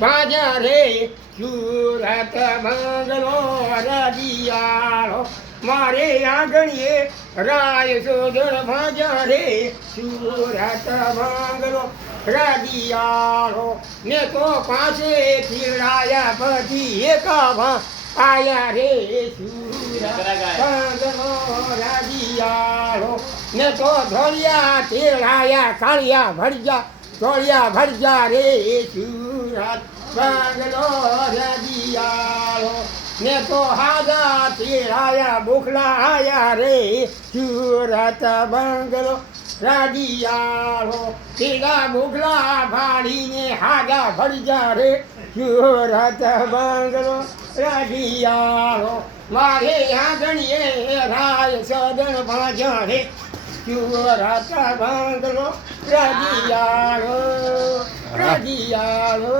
ભાજા રે સુરત બંગલો રડિયાળો મારે આંગણીએ રાય સોદળ ભાજા રે સુરત બંગલો રડિયાળો ને તો પાસે ખીલાયા પછી એકાવા આયા રે સુરત બંગલો રડિયાળો ને તો ધોળિયા તેલાયા કાળિયા ભરજા ધોળિયા ભરજા રે સુરત બંગલો રડિયાળો ને તો હાજા તેલાયા બોખલા આયા રે સુરત બંગલો રડિયાળો તેલા બોખલા ભાડીને હાજા ભરજા રે સુરત બંગલો રડિયાળો મારે આંગણીએ રાય સદન ભાજા રે સુરત બંગલો રડિયાળો રડિયાળો